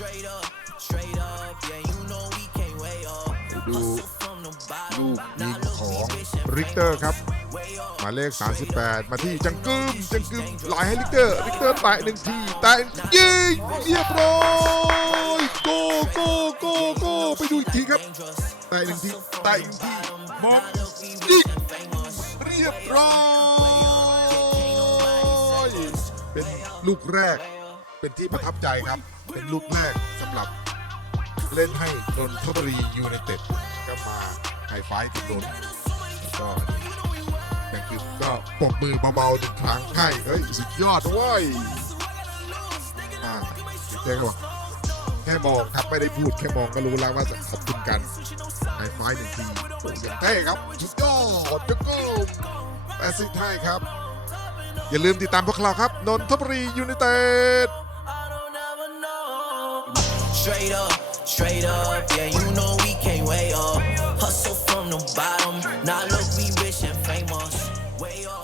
Straight up, straight up, yeah, you know we can't wait up. ดู Hustle from the ลู bottom, กยิ now ง look ของ me bitch ริกเตอร์ครับ way up. หมายเลข 38 มาที่จังกึมจังกึมหลายให้ริกเตอร์ริกเตอร์แตะหนึ่งทีแตะยิงเรียบร้อยโกโกโกโกไปดูอีกทีครับ Dangerous. แตะหนึ่งที Hustle แตะ from อี the กที bottom, มอง now look me ยิง rich and famous. เรียบร้อยเป็นลูกแรก เป็นที่ประทับใจครับ เป็นลูกแรกสำหรับเล่นให้นนทบุรียูไนเต็ดก็มาไฮไฟท์กับนนท์แล้วก็แบงคือก็ปบมือเบาๆหนึ่งครั้งให้เฮ้ย สุดยอดเว้ยอ่าเจ๊ก็บอกแค่มองครับไม่ได้พูดแค่มองก็รู้แล้วว่าจะขอบคุณกันไฮไฟท์หนึ่งทีโอ้ยอย่างเท่ครับสุดยอดจังก็แอซิสต์ให้ครับ อย่าลืมติดตามพวกเราครับ นนทบุรียูไนเต็ด Straight up, straight up, yeah, you know we can't wait up. Hustle from the bottom, now look, we rich and famous. Way up.